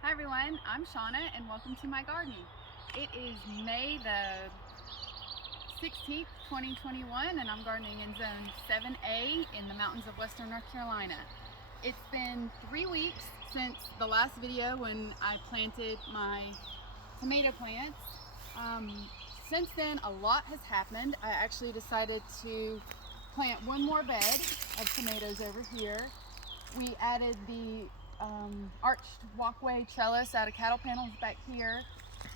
Hi everyone, I'm Shauna and welcome to my garden. It is May the 16th, 2021 and I'm gardening in zone 7A in the mountains of western North Carolina. It's been 3 weeks since the last video when I planted my tomato plants. Since then a lot has happened. I actually decided to plant one more bed of tomatoes over here. We added the arched walkway trellis out of cattle panels back here,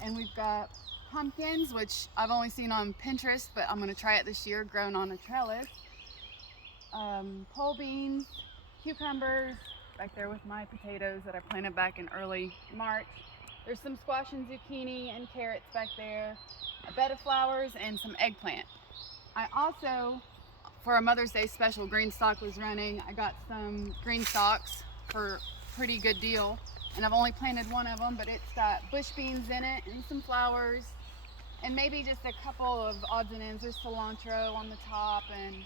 and we've got pumpkins, which I've only seen on Pinterest, but I'm going to try it this year, grown on a trellis. Pole beans, cucumbers, back there with my potatoes that I planted back in early March. There's some squash and zucchini and carrots back there, a bed of flowers, and some eggplant. I also, for a Mother's Day special, green stock was running. I got some green stalks for a pretty good deal, and I've only planted one of them, but it's got bush beans in it and some flowers and maybe just a couple of odds and ends. There's cilantro on the top, and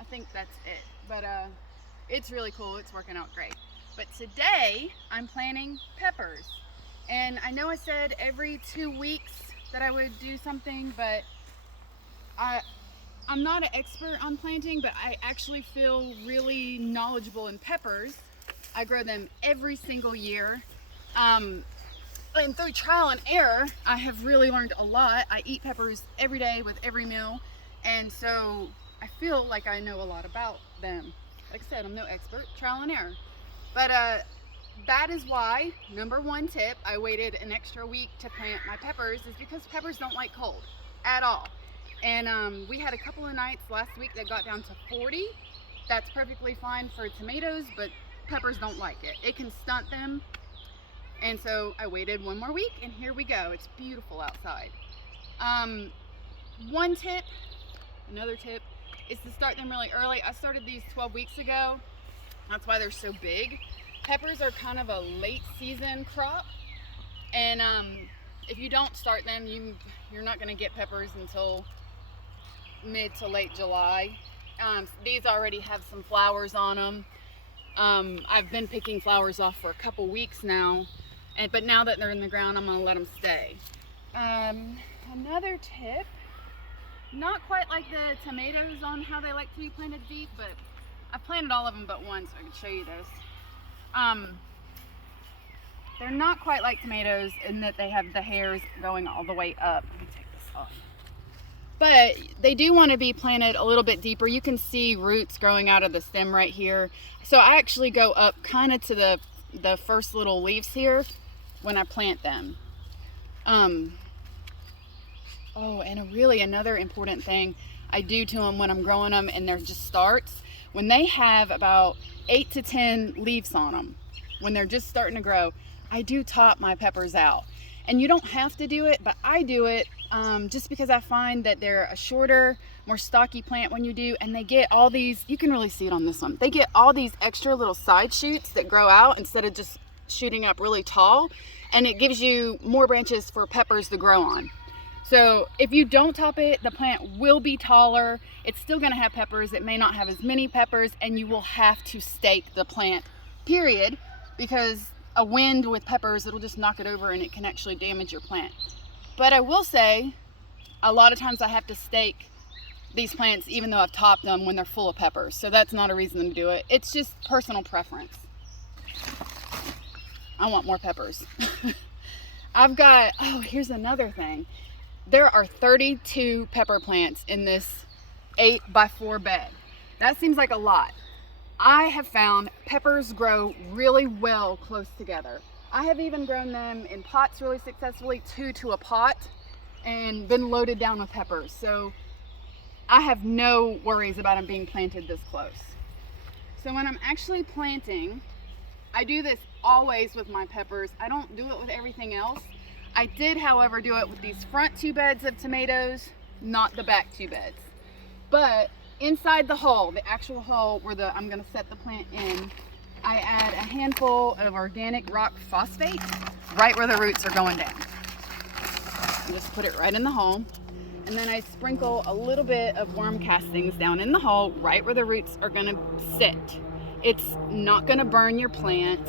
I think that's it, but it's really cool. It's working out great. But today I'm planting peppers, and I know I said every 2 weeks that I would do something, but I'm not an expert on planting, but I actually feel really knowledgeable in peppers. I grow them every single year. And through trial and error, I have really learned a lot. I eat peppers every day with every meal. And so I feel like I know a lot about them. Like I said, I'm no expert, trial and error. But that is why, number one tip, I waited an extra week to plant my peppers, is because peppers don't like cold at all. And we had a couple of nights last week that got down to 40. That's perfectly fine for tomatoes, but peppers don't like it. It can stunt them. And so I waited one more week, and here we go. It's beautiful outside. One tip, another tip, is to start them really early. I started these 12 weeks ago. That's why they're so big. Peppers are kind of a late season crop. And if you don't start them, you're not gonna get peppers until mid to late July. These already have some flowers on them. I've been picking flowers off for a couple weeks now, but now that they're in the ground, I'm gonna let them stay. Another tip, not quite like the tomatoes on how they like to be planted deep, but I've planted all of them but one, so I can show you this. They're not quite like tomatoes in that they have the hairs going all the way up. Let me take this off. But they do want to be planted a little bit deeper. You can see roots growing out of the stem right here. So I actually go up kind of to the first little leaves here when I plant them. Oh, and another important thing I do to them when I'm growing them and they're just starts, when they have about 8 to 10 leaves on them, when they're just starting to grow, I do top my peppers out. And you don't have to do it, but I do it just because I find that they're a shorter, more stocky plant when you do, and they get all these, you can really see it on this one, they get all these extra little side shoots that grow out instead of just shooting up really tall, and it gives you more branches for peppers to grow on. So if you don't top it, the plant will be taller. It's still gonna have peppers. It may not have as many peppers, and you will have to stake the plant, period, because a wind with peppers, it'll just knock it over and it can actually damage your plant. But I will say, a lot of times I have to stake these plants even though I've topped them when they're full of peppers. So that's not a reason to do it. It's just personal preference. I want more peppers. I've got, oh, here's another thing. There are 32 pepper plants in this 8x4 bed. That seems like a lot. I have found peppers grow really well close together. I have even grown them in pots really successfully, 2 to a pot, and been loaded down with peppers. So I have no worries about them being planted this close. So when I'm actually planting, I do this always with my peppers. I don't do it with everything else. I did, however, do it with these front 2 beds of tomatoes, not the back 2 beds. But inside the hull, the actual hull where I'm gonna set the plant in, I add a handful of organic rock phosphate right where the roots are going down. I just put it right in the hull, and then I sprinkle a little bit of worm castings down in the hull right where the roots are gonna sit. It's not gonna burn your plant.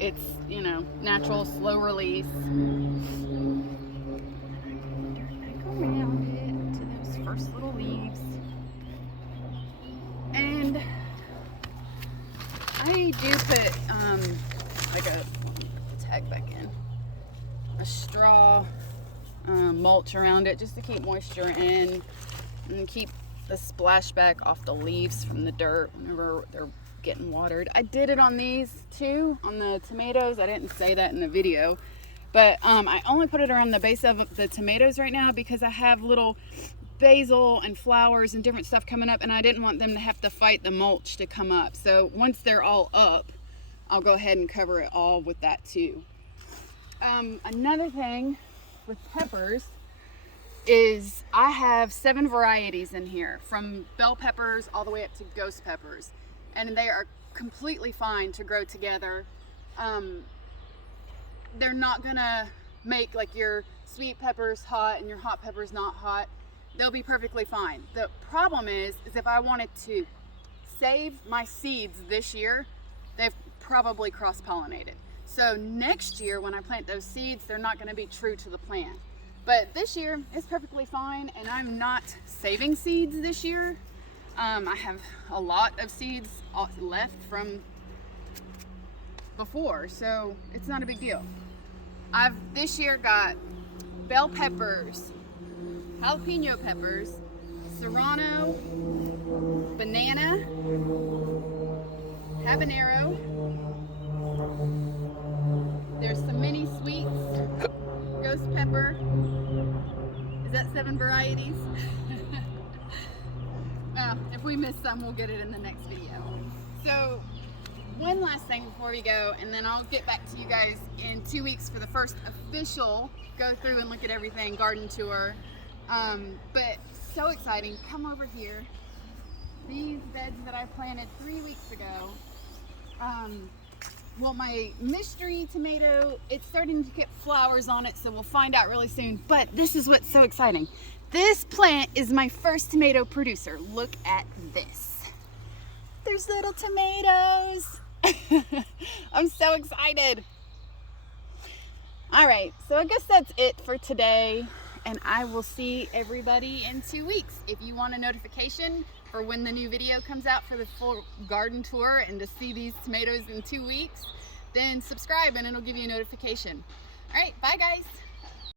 it's, you know, natural, slow release. Go around it to those first little leaves. And I do put like a, tag back in, a straw mulch around it just to keep moisture in and keep the splashback off the leaves from the dirt whenever they're getting watered. I did it on these too, on the tomatoes. I didn't say that in the video, but I only put it around the base of the tomatoes right now because I have little basil and flowers and different stuff coming up, and I didn't want them to have to fight the mulch to come up. So once they're all up, I'll go ahead and cover it all with that too. Another thing with peppers is I have 7 varieties in here, from bell peppers all the way up to ghost peppers, and they are completely fine to grow together. They're not gonna make like your sweet peppers hot and your hot peppers not hot. They'll be perfectly fine. The problem is if I wanted to save my seeds this year, they've probably cross-pollinated. So next year when I plant those seeds, they're not gonna be true to the plant. But this year it's perfectly fine, and I'm not saving seeds this year. I have a lot of seeds left from before, so it's not a big deal. I've this year got bell peppers, jalapeno peppers, serrano, banana, habanero. There's some mini sweets, ghost pepper. Is that 7 varieties? If we miss some, we'll get it in the next video. So one last thing before we go, and then I'll get back to you guys in 2 weeks for the first official go through and look at everything garden tour. But so exciting. Come over here. These beds that I planted 3 weeks ago. Well, my mystery tomato, it's starting to get flowers on it, so we'll find out really soon. But this is what's so exciting. This plant is my first tomato producer. Look at this. There's little tomatoes. I'm so excited. All right, so I guess that's it for today, and I will see everybody in 2 weeks. If you want a notification for when the new video comes out for the full garden tour and to see these tomatoes in 2 weeks, then subscribe and it'll give you a notification. All right, bye guys.